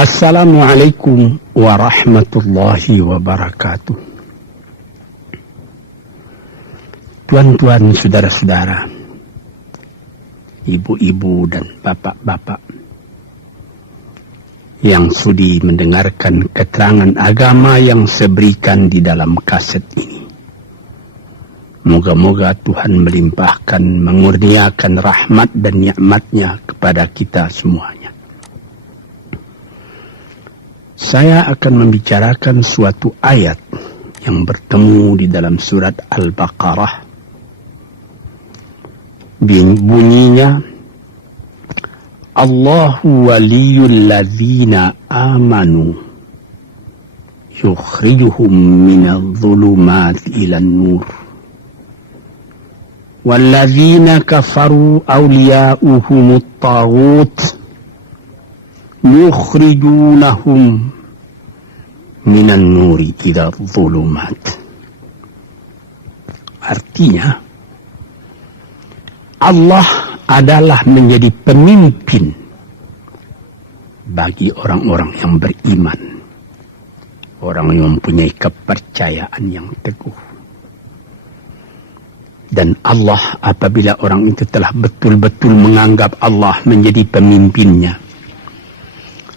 Assalamualaikum warahmatullahi wabarakatuh. Tuan-tuan, saudara-saudara, ibu-ibu dan bapak-bapak yang sudi mendengarkan keterangan agama yang saya berikan di dalam kaset ini. Moga-moga Tuhan melimpahkan, mengurniakan rahmat dan nikmat-Nya kepada kita semuanya. Saya akan membicarakan suatu ayat yang bertemu di dalam surat Al-Baqarah. Bunyinya, Allahu waliyul ladzina amanu yukhrijuhum minadh dhulumati ilan nur walladzina kafaru awliya'uhumut taghut yukhrijunahum minan nuri ila dhulumat. Artinya, Allah adalah menjadi pemimpin bagi orang-orang yang beriman, orang yang mempunyai kepercayaan yang teguh. Dan Allah, apabila orang itu telah betul-betul menganggap Allah menjadi pemimpinnya,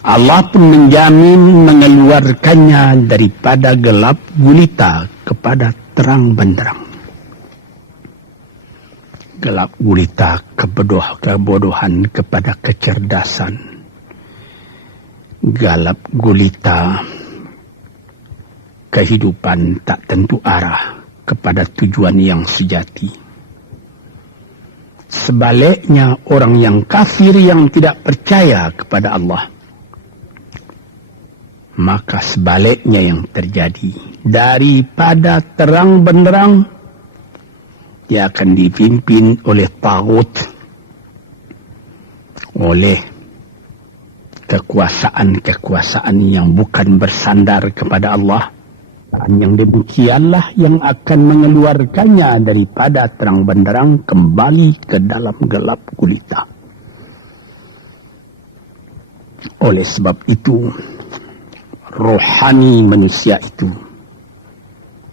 Allah pun menjamin mengeluarkannya daripada gelap gulita kepada terang benderang. Gelap gulita kebodohan kepada kecerdasan. Gelap gulita kehidupan tak tentu arah kepada tujuan yang sejati. Sebaliknya, orang yang kafir yang tidak percaya kepada Allah, maka sebaliknya yang terjadi, daripada terang benderang, dia akan dipimpin oleh taghut, oleh kekuasaan-kekuasaan yang bukan bersandar kepada Allah. Dan yang demikianlah yang akan mengeluarkannya daripada terang benderang kembali ke dalam gelap gulita. Oleh sebab itu, rohani manusia itu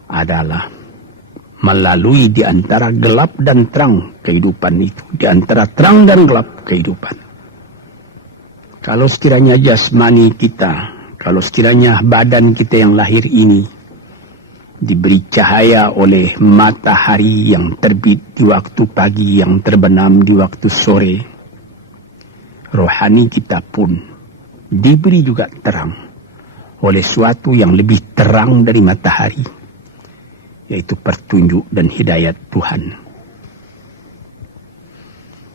adalah melalui di antara gelap dan terang kehidupan itu, di antara terang dan gelap kehidupan. Kalau sekiranya jasmani kita, kalau sekiranya badan kita yang lahir ini diberi cahaya oleh matahari yang terbit di waktu pagi, yang terbenam di waktu sore, rohani kita pun diberi juga terang oleh suatu yang lebih terang dari matahari, yaitu petunjuk dan hidayat Tuhan.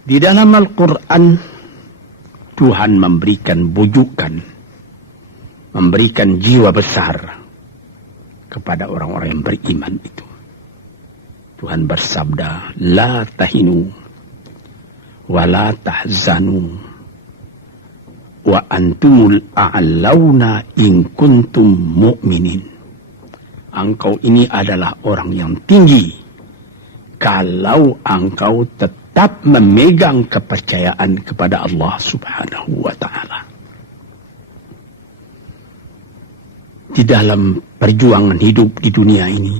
Di dalam Al-Quran, Tuhan memberikan bujukan, memberikan jiwa besar kepada orang-orang yang beriman itu. Tuhan bersabda, La tahinu wa la tahzanu wa antumul a'launa in kuntum mu'minin. Engkau ini adalah orang yang tinggi kalau engkau tetap memegang kepercayaan kepada Allah Subhanahu wa ta'ala. Di dalam perjuangan hidup di dunia ini,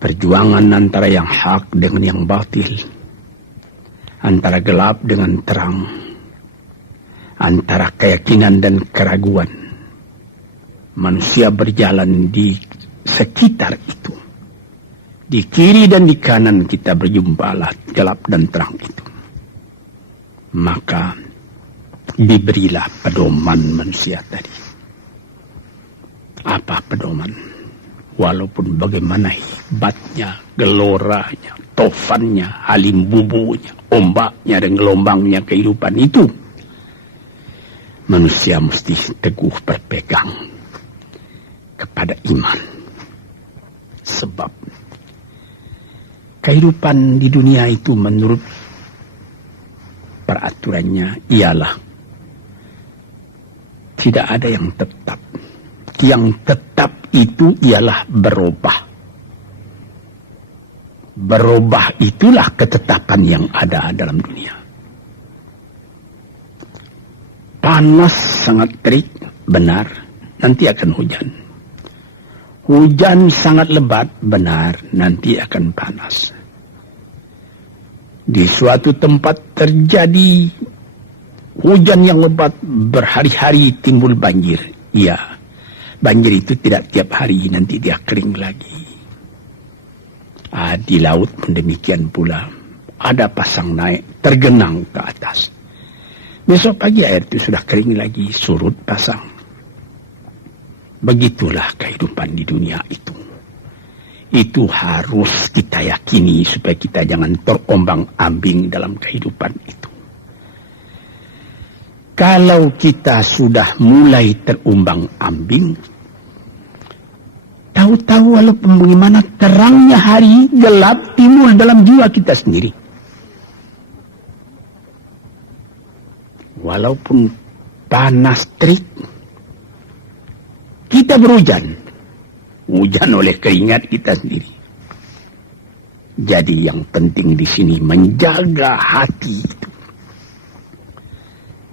perjuangan antara yang hak dengan yang batil, antara gelap dengan terang, antara keyakinan dan keraguan, manusia berjalan di sekitar itu. Di kiri dan di kanan kita berjumpalah gelap dan terang itu. Maka diberilah pedoman manusia tadi. Apa pedoman? Walaupun bagaimana hebatnya, geloranya, tofannya, halim bubunya, ombaknya dan gelombangnya kehidupan itu, manusia mesti teguh berpegang kepada iman. Sebab kehidupan di dunia itu menurut peraturannya ialah tidak ada yang tetap. Yang tetap itu ialah berubah. Berubah itulah ketetapan yang ada dalam dunia. Panas sangat terik, benar, nanti akan hujan. Hujan sangat lebat, benar, nanti akan panas. Di suatu tempat terjadi hujan yang lebat, berhari-hari timbul banjir. Ya, banjir itu tidak tiap hari, nanti dia kering lagi. Di laut pun demikian pula. Ada pasang naik, tergenang ke atas. Besok pagi air itu sudah kering lagi, surut pasang. Begitulah kehidupan di dunia itu. Itu harus kita yakini supaya kita jangan terombang-ambing dalam kehidupan itu. Kalau kita sudah mulai terombang-ambing, tahu-tahu walaupun bagaimana terangnya hari, gelap timbul dalam jiwa kita sendiri. Walaupun panas terik, kita berhujan. Hujan oleh keringat kita sendiri. Jadi yang penting di sini menjaga hati itu.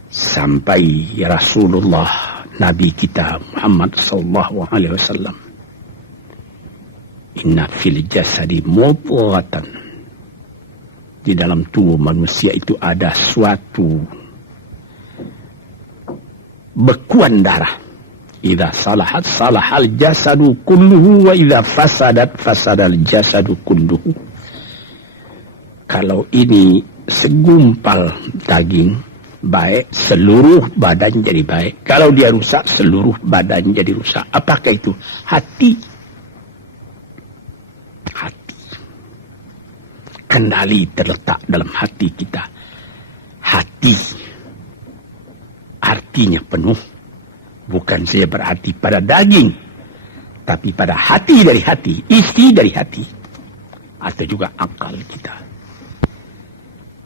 Sampai Rasulullah Nabi kita Muhammad sallallahu alaihi wasallam, inna fil jasadi mudghatan, di dalam tubuh manusia itu ada suatu bekuan darah. Idza salahat salahal jasadu kulluhu wa idza fasadat fasadal jasadu kulluhu. Kalau ini segumpal daging baik, seluruh badan jadi baik. Kalau dia rusak, seluruh badan jadi rusak. Apakah itu? Hati. Hati. Kendali terletak dalam hati kita. Hati artinya penuh, bukan saja berarti pada daging, tapi pada hati dari hati, isi dari hati, atau juga akal kita.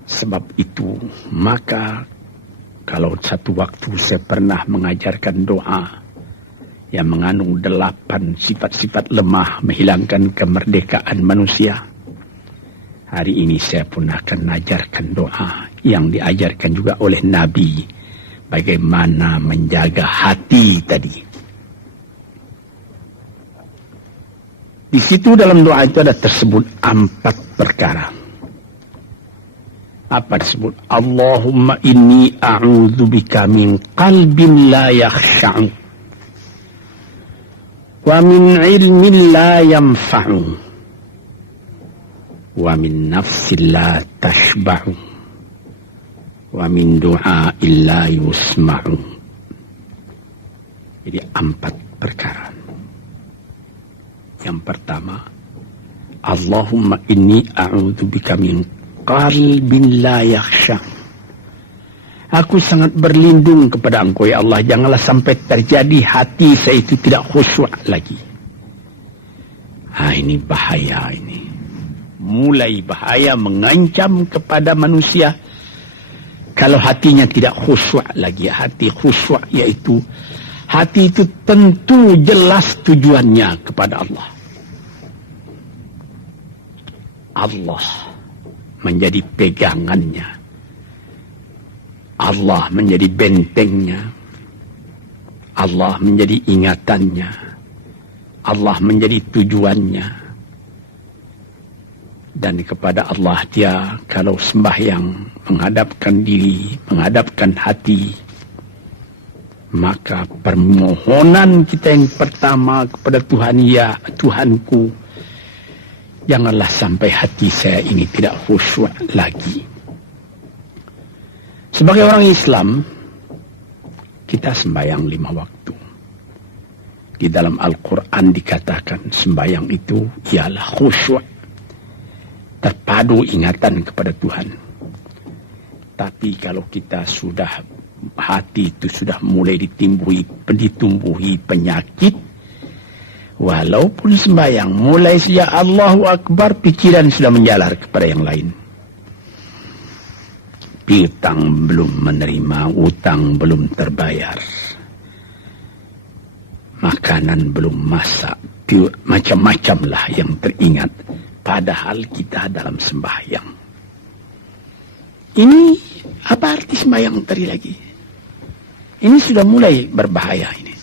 Sebab itu, maka kalau satu waktu saya pernah mengajarkan doa yang mengandung 8 sifat-sifat lemah menghilangkan kemerdekaan manusia, hari ini saya pun akan mengajarkan doa yang diajarkan juga oleh Nabi. Bagaimana menjaga hati tadi. Di situ dalam doa itu ada tersebut 4 perkara. Apa disebut? Allahumma inni a'udzubika min qalbin la yakhsha'u wa min ilmin la yanfa'u wa min nafsin la tashba'u wa min du'a illa yusma'u. Jadi 4 perkara. Yang pertama, Allahumma inni a'udzubika min qalbin la yakhsha. Aku sangat berlindung kepada Engkau ya Allah, janganlah sampai terjadi hati saya itu tidak khusyuk lagi. Ini bahaya ini. Mulai bahaya, mengancam kepada manusia. Kalau hatinya tidak khusyuk lagi, hati khusyuk yaitu hati itu tentu jelas tujuannya kepada Allah. Allah menjadi pegangannya. Allah menjadi bentengnya. Allah menjadi ingatannya. Allah menjadi tujuannya. Dan kepada Allah dia kalau sembahyang menghadapkan diri, menghadapkan hati, maka permohonan kita yang pertama kepada Tuhan, ya Tuhanku, janganlah sampai hati saya ini tidak khusyuk lagi. Sebagai orang Islam, kita sembahyang 5 waktu. Di dalam Al-Quran dikatakan sembahyang itu ialah khusyuk, terpadu ingatan kepada Tuhan. Tapi kalau kita sudah, hati itu sudah mulai ditumbuhi penyakit, walaupun sembahyang, mulai sejak Allahu Akbar, pikiran sudah menjalar kepada yang lain. Piutang belum menerima, utang belum terbayar, makanan belum masak, macam-macam lah yang teringat. Padahal kita dalam sembahyang. Ini apa arti sembahyang tadi lagi? Ini sudah mulai berbahaya ini.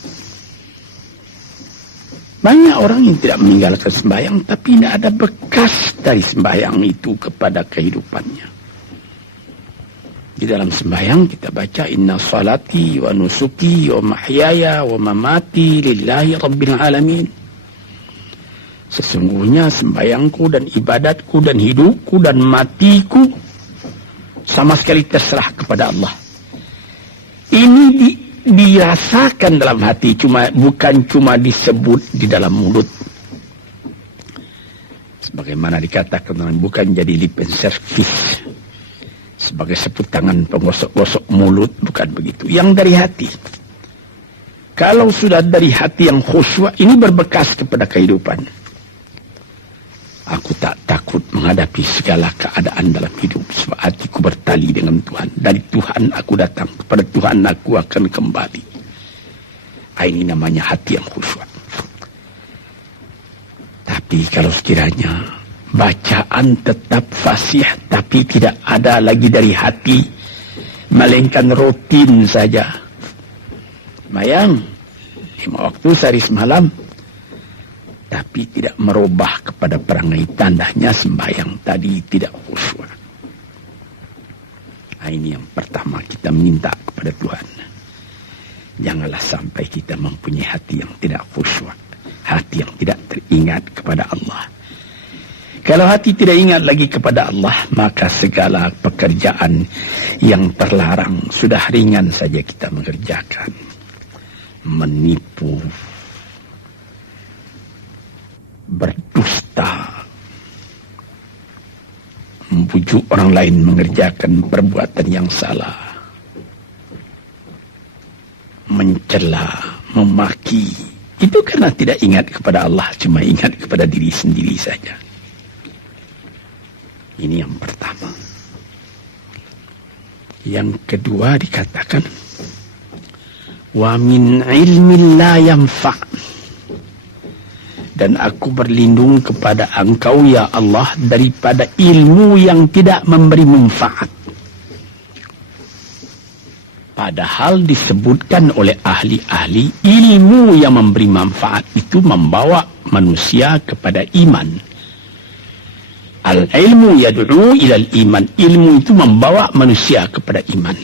Banyak orang yang tidak meninggalkan sembahyang, tapi tidak ada bekas dari sembahyang itu kepada kehidupannya. Di dalam sembahyang kita baca, inna salati wa nusuki wa mahyaya wa mamati lillahi rabbil alamin. Sesungguhnya sembahyangku dan ibadatku dan hidupku dan matiku sama sekali terserah kepada Allah. Ini dirasakan dalam hati, bukan cuma disebut di dalam mulut. Sebagaimana dikatakan, bukan jadi lip service sebagai seput tangan penggosok-gosok mulut, bukan begitu. Yang dari hati. Kalau sudah dari hati yang khusyuk, ini berbekas kepada kehidupan. Aku tak takut menghadapi segala keadaan dalam hidup, sebab hatiku bertali dengan Tuhan. Dari Tuhan aku datang, kepada Tuhan aku akan kembali. Ini namanya hati yang khusyuk. Tapi kalau sekiranya bacaan tetap fasih, tapi tidak ada lagi dari hati, melainkan rutin saja. Sembahyang 5 waktu sehari semalam, tapi tidak merubah kepada perangai, tandanya sembahyang tadi tidak khusyuk. Ini yang pertama kita minta kepada Tuhan. Janganlah sampai kita mempunyai hati yang tidak khusyuk, hati yang tidak teringat kepada Allah. Kalau hati tidak ingat lagi kepada Allah, maka segala pekerjaan yang terlarang sudah ringan saja kita mengerjakan. Menipu, berdusta, membujuk orang lain mengerjakan perbuatan yang salah, mencela, memaki. Itu karena tidak ingat kepada Allah, cuma ingat kepada diri sendiri saja. Ini yang pertama. Yang kedua dikatakan, wa min ilmin la yanfa'. Dan aku berlindung kepada Engkau ya Allah daripada ilmu yang tidak memberi manfaat. Padahal disebutkan oleh ahli-ahli, ilmu yang memberi manfaat itu membawa manusia kepada iman. Al-ilmu yad'u ilal iman. Ilmu itu membawa manusia kepada iman.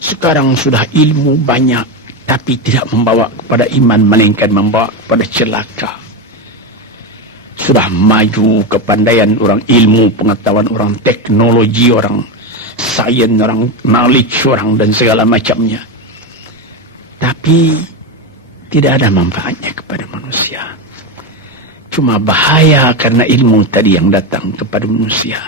Sekarang sudah ilmu banyak, tapi tidak membawa kepada iman, melainkan membawa kepada celaka. Sudah maju kepandaian orang, ilmu, pengetahuan orang, teknologi orang, sains orang, knowledge orang, dan segala macamnya. Tapi tidak ada manfaatnya kepada manusia. Cuma bahaya karena ilmu tadi yang datang kepada manusia.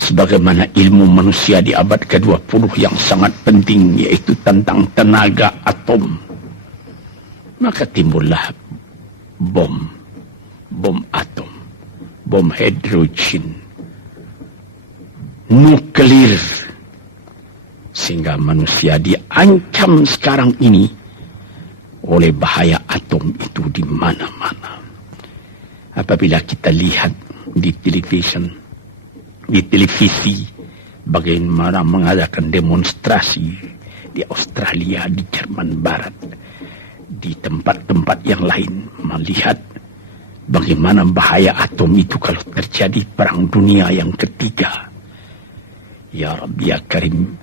Sebagaimana ilmu manusia di abad ke-20 yang sangat penting, yaitu tentang tenaga atom. Maka timbullah bom atom, bom hidrogen, nuklir. Sehingga manusia diancam sekarang ini oleh bahaya atom itu di mana-mana. Apabila kita lihat di televisi bagaimana mengadakan demonstrasi di Australia, di Jerman Barat, di tempat-tempat yang lain, melihat bagaimana bahaya atom itu kalau terjadi perang dunia yang ketiga. Ya Rabbi ya Karim,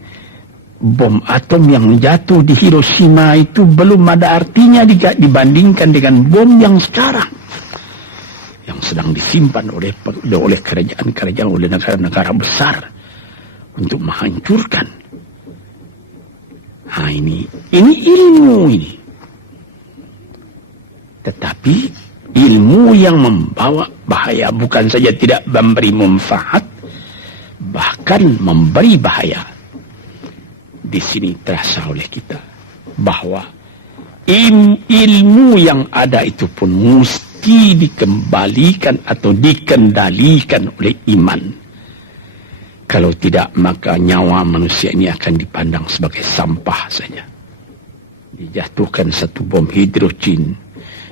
bom atom yang jatuh di Hiroshima itu belum ada artinya dibandingkan dengan bom yang sekarang, yang sedang disimpan oleh kerajaan-kerajaan, oleh negara-negara besar untuk menghancurkan. Ini ilmu ini. Tetapi ilmu yang membawa bahaya, bukan saja tidak memberi manfaat, bahkan memberi bahaya. Di sini terasa oleh kita bahwa ilmu yang ada itu pun mesti dikembalikan atau dikendalikan oleh iman. Kalau tidak, maka nyawa manusia ini akan dipandang sebagai sampah saja. Dijatuhkan satu bom hidrogen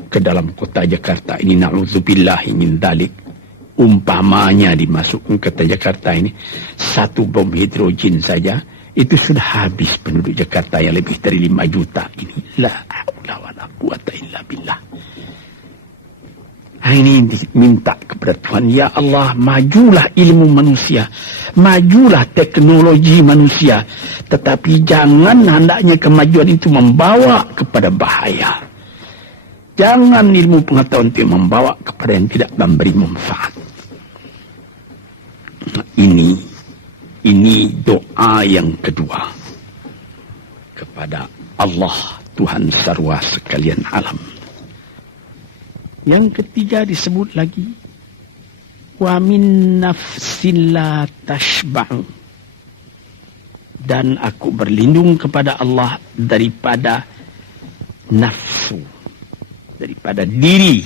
ke dalam kota Jakarta ini, na'udzubillahi min dzalik. Umpamanya dimasukkan ke kota Jakarta ini, satu bom hidrogen saja itu sudah habis penduduk Jakarta yang lebih dari 5 juta ini. La haula wala quwata illa billah. Ini minta kepada Tuhan, ya Allah, majulah ilmu manusia, majulah teknologi manusia, tetapi jangan hendaknya kemajuan itu membawa kepada bahaya. Jangan ilmu pengetahuan itu membawa kepada yang tidak memberi manfaat. Ini doa yang kedua kepada Allah, Tuhan sarwa sekalian alam. Yang ketiga disebut lagi, wa min nafsin la tashba'u, dan aku berlindung kepada Allah daripada nafsu, daripada diri,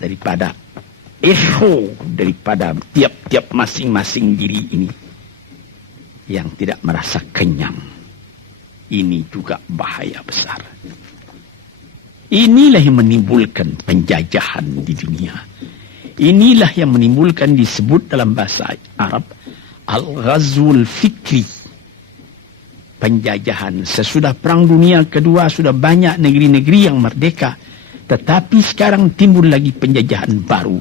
daripada ego, daripada tiap-tiap masing-masing diri ini yang tidak merasa kenyang. Ini juga bahaya besar. Inilah yang menimbulkan penjajahan di dunia. Inilah yang menimbulkan, disebut dalam bahasa Arab, al-ghazwul fikri. Penjajahan. Sesudah Perang Dunia Kedua sudah banyak negeri-negeri yang merdeka. Tetapi sekarang timbul lagi penjajahan baru.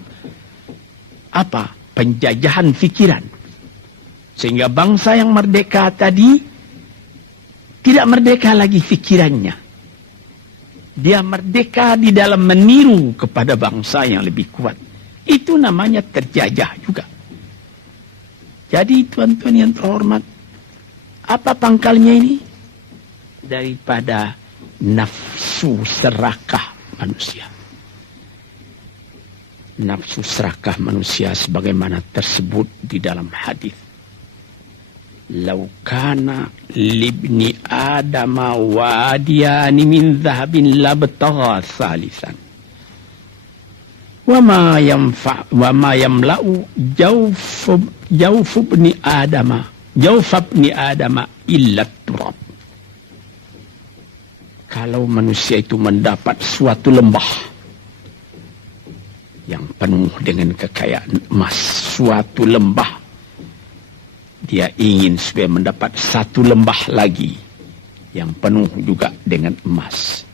Apa? Penjajahan fikiran. Sehingga bangsa yang merdeka tadi tidak merdeka lagi fikirannya. Dia merdeka di dalam meniru kepada bangsa yang lebih kuat. Itu namanya terjajah juga. Jadi tuan-tuan yang terhormat, apa pangkalnya ini? Daripada nafsu serakah manusia. Nafsu serakah manusia sebagaimana tersebut di dalam hadis. Lau kana libni adama wadiyani min dhahabin labtagha thalithan. Wa ma yamla'u jawf ibni adama illa turab. Kalau manusia itu mendapat suatu lembah yang penuh dengan kekayaan emas, suatu lembah, dia ingin supaya mendapat satu lembah lagi yang penuh juga dengan emas.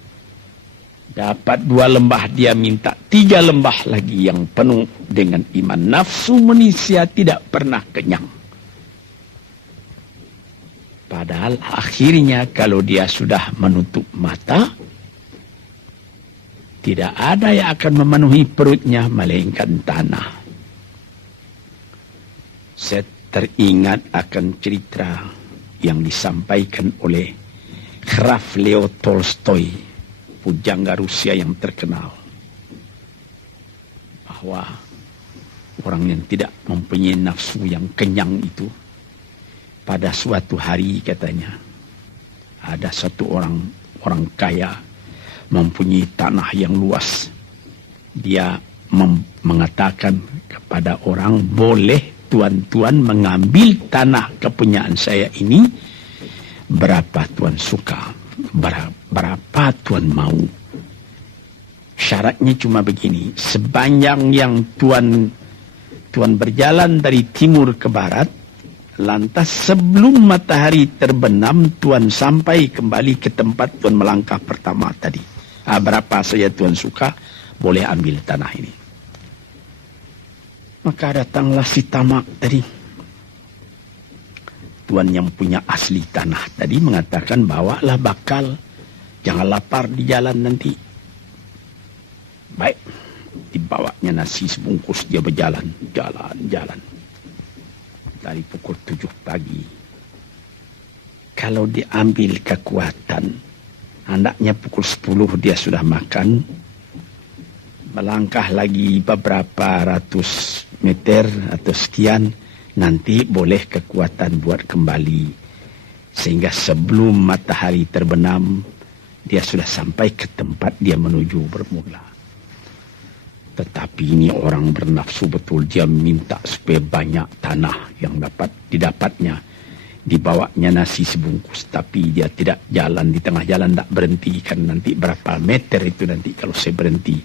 Dapat 2 lembah, dia minta 3 lembah lagi yang penuh dengan iman. Nafsu manusia tidak pernah kenyang. Padahal akhirnya kalau dia sudah menutup mata, tidak ada yang akan memenuhi perutnya melainkan tanah. Teringat akan cerita yang disampaikan oleh Graf Leo Tolstoy, pujangga Rusia yang terkenal, bahwa orang yang tidak mempunyai nafsu yang kenyang itu, pada suatu hari katanya, ada satu orang kaya mempunyai tanah yang luas. Dia mengatakan kepada orang, boleh tuan-tuan mengambil tanah kepunyaan saya ini, berapa tuan suka, berapa tuan mau. Syaratnya cuma begini, sepanjang yang tuan berjalan dari timur ke barat, lantas sebelum matahari terbenam, tuan sampai kembali ke tempat tuan melangkah pertama tadi. Berapa saja tuan suka, boleh ambil tanah ini. Maka datanglah si tamak tadi. Tuan yang punya asli tanah tadi mengatakan, bawalah bakal, jangan lapar di jalan nanti. Baik, dibawanya nasi sebungkus, dia berjalan, jalan. Dari pukul 7 pagi. Kalau diambil kekuatan, hendaknya pukul 10 dia sudah makan. Melangkah lagi beberapa ratus meter atau sekian, nanti boleh kekuatan buat kembali. Sehingga sebelum matahari terbenam, dia sudah sampai ke tempat dia menuju bermula. Tetapi ini orang bernafsu betul, dia minta supaya banyak tanah yang dapat didapatnya. Dibawanya nasi sebungkus, tapi dia tidak jalan, di tengah jalan tak berhenti, kan nanti berapa meter itu nanti kalau saya berhenti,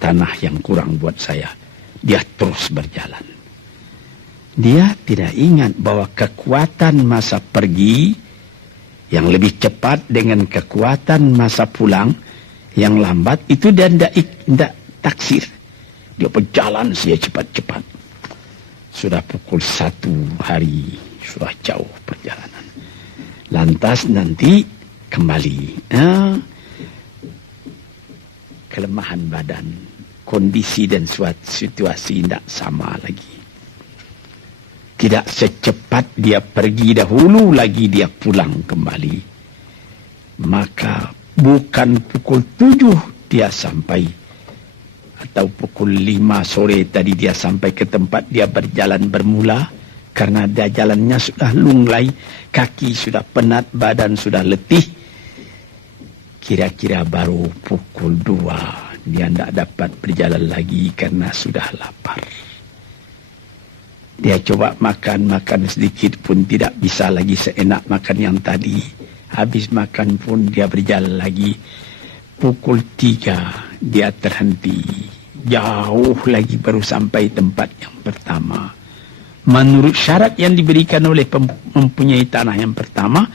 tanah yang kurang buat saya. Dia terus berjalan. Dia tidak ingat bahwa kekuatan masa pergi yang lebih cepat dengan kekuatan masa pulang yang lambat itu dia tidak taksir. Dia berjalan saja cepat-cepat. Sudah pukul 1 hari, sudah jauh perjalanan. Lantas nanti kembali. Kelemahan badan, kondisi dan suatu situasi tidak sama lagi. Tidak secepat dia pergi dahulu lagi dia pulang kembali. Maka bukan pukul 7 dia sampai, atau pukul 5 sore tadi dia sampai ke tempat dia berjalan bermula, karena dia jalannya sudah lunglai, kaki sudah penat, badan sudah letih. Kira-kira baru pukul 2 dia tidak dapat berjalan lagi karena sudah lapar. Dia coba makan sedikit pun tidak bisa lagi seenak makan yang tadi. Habis makan pun dia berjalan lagi. Pukul 3 dia terhenti. Jauh lagi baru sampai tempat yang pertama. Menurut syarat yang diberikan oleh mempunyai tanah yang pertama,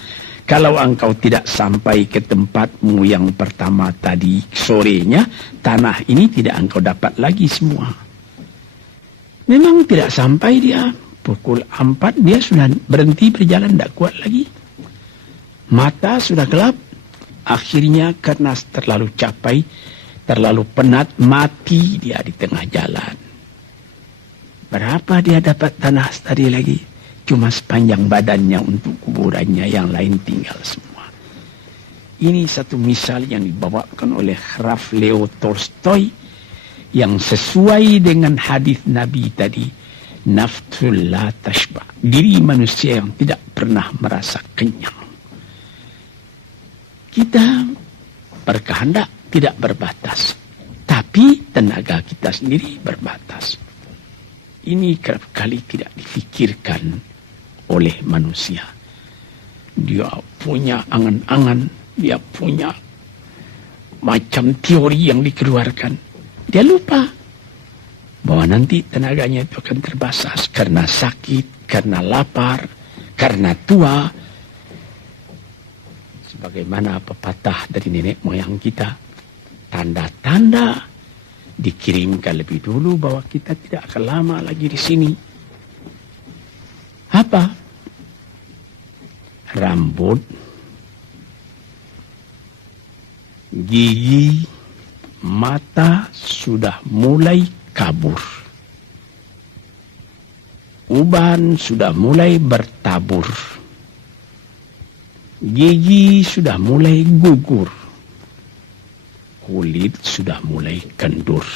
kalau engkau tidak sampai ke tempatmu yang pertama tadi sorenya, tanah ini tidak engkau dapat lagi semua. Memang tidak sampai dia. Pukul 4 dia sudah berhenti berjalan, tidak kuat lagi. Mata sudah gelap. Akhirnya karena terlalu capai, terlalu penat, mati dia di tengah jalan. Berapa dia dapat tanah tadi lagi? Cuma sepanjang badannya untuk kuburannya, yang lain tinggal semua. Ini satu misal yang dibawakan oleh Graf Leo Tolstoy, yang sesuai dengan hadis Nabi tadi, nafsul la tashba, diri manusia yang tidak pernah merasa kenyang. Kita berkehendak tidak berbatas, tapi tenaga kita sendiri berbatas. Ini kerap kali tidak difikirkan oleh manusia. Dia punya angan-angan, dia punya macam teori yang dikeluarkan. Dia lupa bahwa nanti tenaganya itu akan terbatas karena sakit, karena lapar, karena tua. Sebagaimana pepatah dari nenek moyang kita, tanda-tanda dikirimkan lebih dulu bahwa kita tidak akan lama lagi di sini. Apa? Rambut, gigi, mata sudah mulai kabur. Uban sudah mulai bertabur. Gigi sudah mulai gugur. Kulit sudah mulai kendur.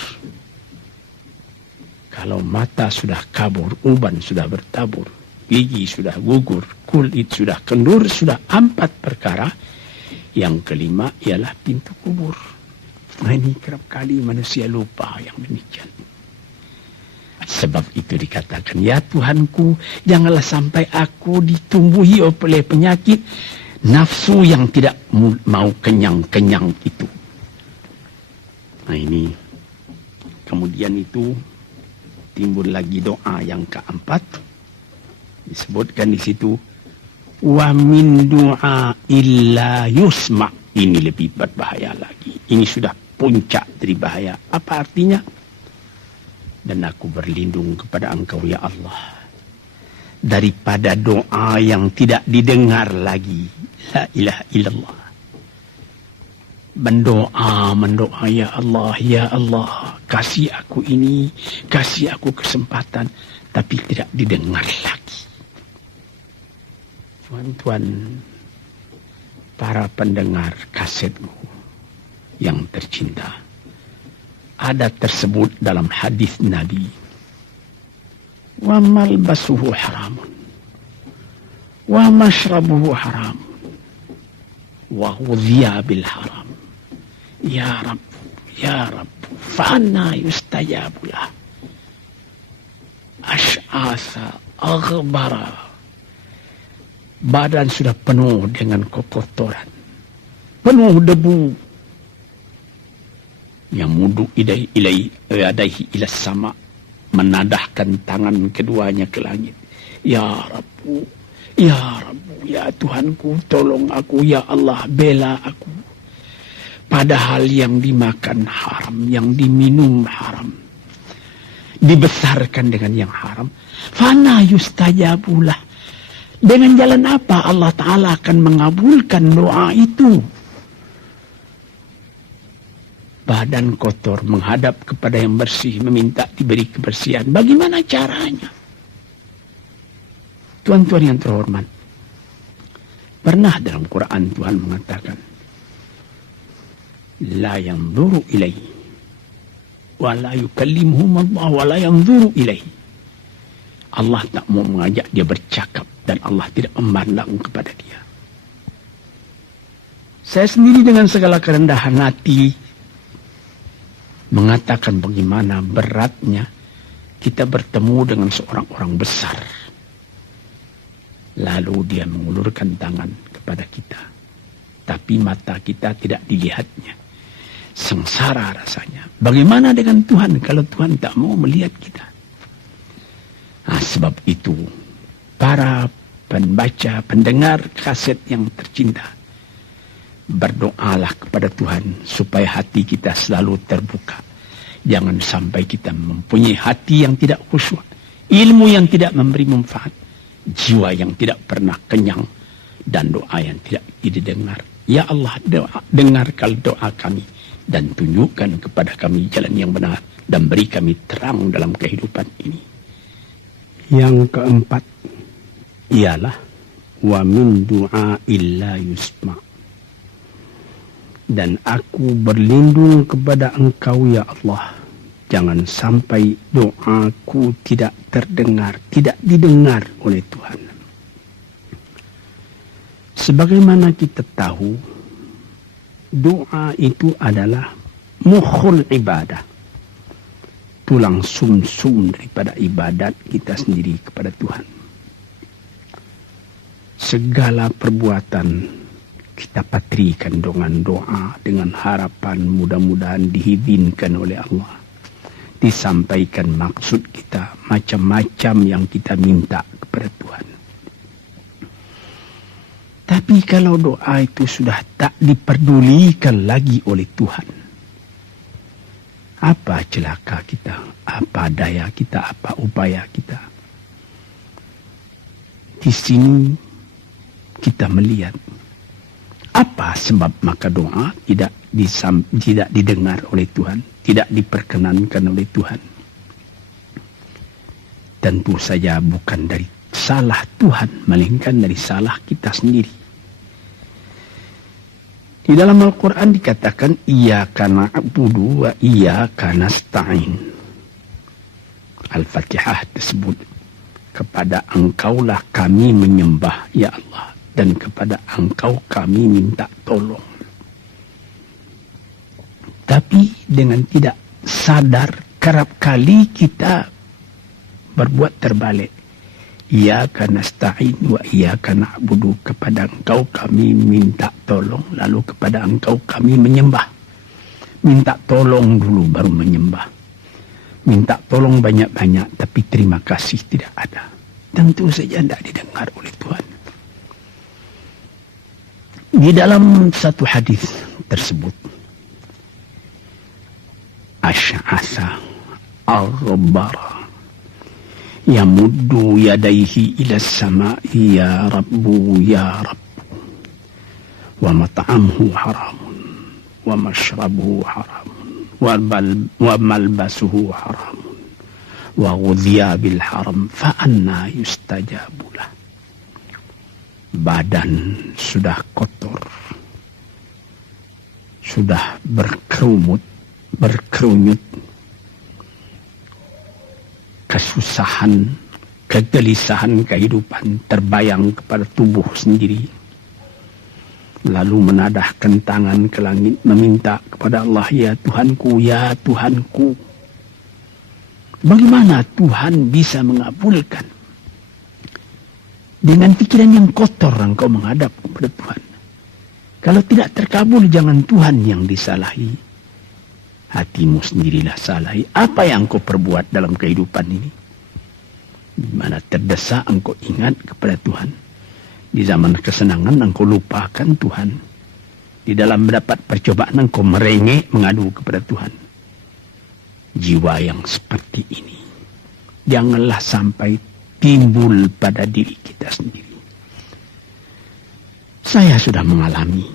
Kalau mata sudah kabur, uban sudah bertabur, gigi sudah gugur, kulit sudah kendur, sudah 4 perkara. Yang kelima ialah pintu kubur. Nah, ini kerap kali manusia lupa yang demikian. Sebab itu dikatakan, ya Tuhanku, janganlah sampai aku ditumbuhi oleh penyakit nafsu yang tidak mau kenyang-kenyang itu. Nah ini, kemudian itu timbul lagi doa yang keempat. Disebutkan di situ, wa min du'a illa yusma'. Ini lebih berbahaya lagi. Ini sudah puncak dari bahaya. Apa artinya? Dan aku berlindung kepada Engkau ya Allah, daripada doa yang tidak didengar lagi. La ilaha illallah. Mendoa ya Allah, kasih aku ini, kasih aku kesempatan, tapi tidak didengar lagi. Tuan-tuan, para pendengar kasetku yang tercinta, ada tersebut dalam hadis Nabi, wa malbasuhu haramun, wa mashrabuhu haramun, wa ghudhiya bil haram. Ya Rabb, fa'anna yustajabulah. Ash'asa aghbara. Badan sudah penuh dengan kotoran, penuh debu. Yang mudu ilaihi ila sama, menadahkan tangan keduanya ke langit. Ya Rabbu, ya Rabbu, ya Tuhanku, tolong aku, ya Allah, bela aku. Padahal yang dimakan haram, yang diminum haram, dibesarkan dengan yang haram. Fana yustajabulah. Dengan jalan apa Allah Ta'ala akan mengabulkan doa itu? Badan kotor menghadap kepada yang bersih, meminta diberi kebersihan. Bagaimana caranya? Tuan-tuan yang terhormat, pernah dalam Quran Tuhan mengatakan, la yanzuru ilaihi wa la yukallimuhum Allah wa la yanzuru ilaihi. Allah tak mau mengajak dia bercakap dan Allah tidak memandang kepada dia. Saya sendiri dengan segala kerendahan hati mengatakan bagaimana beratnya kita bertemu dengan seorang orang besar. Lalu dia mengulurkan tangan kepada kita. Tapi mata kita tidak dilihatnya. Sengsara rasanya. Bagaimana dengan Tuhan kalau Tuhan tak mau melihat kita? Nah, sebab itu para pembaca, pendengar kaset yang tercinta, berdoalah kepada Tuhan supaya hati kita selalu terbuka. Jangan sampai kita mempunyai hati yang tidak khusyuk, ilmu yang tidak memberi manfaat, jiwa yang tidak pernah kenyang, dan doa yang tidak didengar. Ya Allah, dengarkan doa kami dan tunjukkan kepada kami jalan yang benar dan beri kami terang dalam kehidupan ini. Yang keempat ialah wa min du'a illa yusma'. Dan aku berlindung kepada Engkau ya Allah, jangan sampai doaku tidak terdengar, tidak didengar oleh Tuhan. Sebagaimana kita tahu, doa itu adalah mukhul ibadah, tulang sumsum daripada ibadat kita sendiri kepada Tuhan. Segala perbuatan kita patrikan dengan doa, dengan harapan mudah-mudahan diizinkan oleh Allah. Disampaikan maksud kita, macam-macam yang kita minta kepada Tuhan. Tapi kalau doa itu sudah tak diperdulikan lagi oleh Tuhan, apa celaka kita, apa daya kita, apa upaya kita? Di sini kita melihat apa sebab maka doa tidak didengar oleh Tuhan, tidak diperkenankan oleh Tuhan. Tentu saja bukan dari salah Tuhan, melainkan dari salah kita sendiri. Di dalam Al-Quran dikatakan, Iyyaka na'budu wa iyyaka nasta'in. Al-Fatihah tersebut, kepada Engkaulah kami menyembah, ya Allah, dan kepada Engkau kami minta tolong. Tapi dengan tidak sadar, kerap kali kita berbuat terbalik. Iyyaka nasta'in wa iyyaka na'budu, kepada Engkau kami minta tolong, lalu kepada Engkau kami menyembah. Minta tolong dulu baru menyembah. Minta tolong banyak-banyak, tapi terima kasih tidak ada. Tentu saja tidak didengar oleh Tuhan. Di dalam satu hadis tersebut, Asy'atha ar-rabbara yamuddu yadayhi ila as-sama'i ya Rabbu ya Rabbu, wa mat'amuhu haramun wa mashrabuhu haramun wa malbasuhu haramun wa ghudhiya bil haram fa anna yustajabu lah. Badan sudah kotor, sudah berkerunyut, kesusahan, kegelisahan kehidupan terbayang kepada tubuh sendiri. Lalu menadahkan tangan ke langit meminta kepada Allah, ya Tuhanku, ya Tuhanku. Bagaimana Tuhan bisa mengabulkan? Dengan pikiran yang kotor engkau menghadap kepada Tuhan. Kalau tidak terkabul, jangan Tuhan yang disalahi. Hatimu sendirilah salahi. Apa yang kau perbuat dalam kehidupan ini? Di mana terdesak engkau ingat kepada Tuhan. Di zaman kesenangan engkau lupakan Tuhan. Di dalam mendapat percobaan engkau merengek mengadu kepada Tuhan. Jiwa yang seperti ini janganlah sampai timbul pada diri kita sendiri. Saya sudah mengalami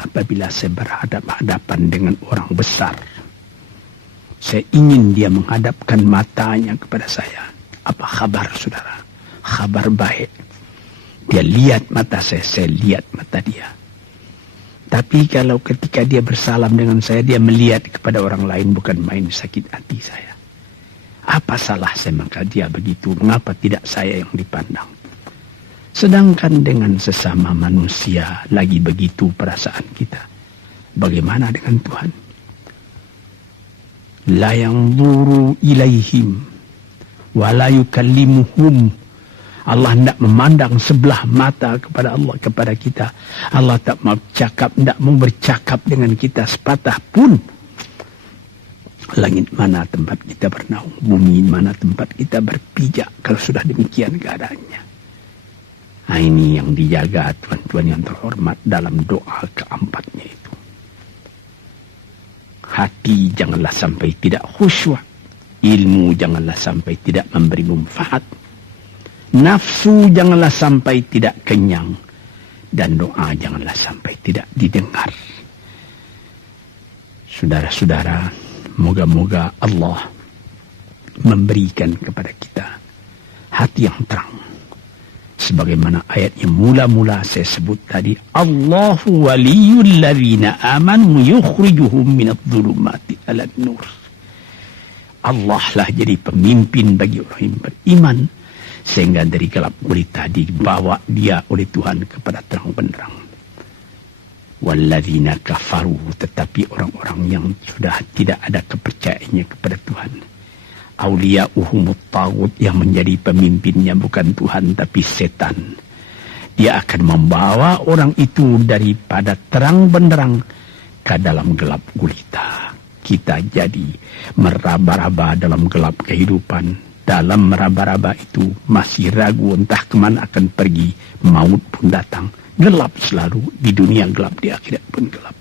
apabila saya berhadapan-hadapan dengan orang besar. Saya ingin dia menghadapkan matanya kepada saya. Apa kabar saudara? Kabar baik. Dia lihat mata saya lihat mata dia. Tapi kalau ketika dia bersalam dengan saya, dia melihat kepada orang lain, bukan main sakit hati saya. Apa salah saya maka dia begitu? Mengapa tidak saya yang dipandang? Sedangkan dengan sesama manusia lagi begitu perasaan kita. Bagaimana dengan Tuhan? La yanzuru ilaihim wa la yukallimuhum. Allah tidak memandang sebelah mata kepada Allah, kepada kita. Allah tak mau cakap, tidak mau bercakap dengan kita sepatah pun. Langit mana tempat kita bernaung, bumi mana tempat kita berpijak kalau sudah demikian keadaannya. Nah, ini yang dijaga tuan-tuan yang terhormat dalam doa keempatnya itu. Hati janganlah sampai tidak khusyuk. Ilmu janganlah sampai tidak memberi manfaat. Nafsu janganlah sampai tidak kenyang. Dan doa janganlah sampai tidak didengar. Saudara-saudara, moga-moga Allah memberikan kepada kita hati yang terang. Sebagaimana ayat yang mula-mula saya sebut tadi. Allahu waliyul ladzina amanu yukhrijuhum minadh-dhulumati alan nur. Allah lah jadi pemimpin bagi orang yang beriman. Sehingga dari gelap gulita dibawa dia oleh Tuhan kepada terang benderang. Walladzina kafaru, tetapi orang-orang yang sudah tidak ada kepercayaannya kepada Tuhan. Auliya'uhumut taghut, yang menjadi pemimpinnya bukan Tuhan tapi setan. Dia akan membawa orang itu daripada terang benderang ke dalam gelap gulita. Kita jadi meraba-raba dalam gelap kehidupan. Dalam meraba-raba itu masih ragu entah kemana akan pergi. Maut pun datang. Gelap selalu. Di dunia gelap, di akhirat pun gelap.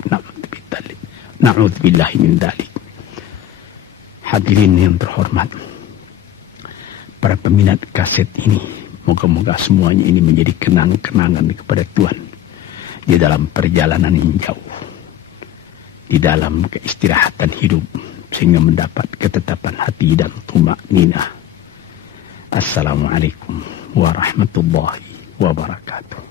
Na'udzubillahi min dzalik. Hadirin yang terhormat, para peminat kaset ini, moga-moga semuanya ini menjadi kenang-kenangan kepada Tuhan di dalam perjalanan yang jauh, di dalam keistirahatan hidup, sehingga mendapat ketetapan hati dan tumakninah. Assalamualaikum warahmatullahi wabarakatuh.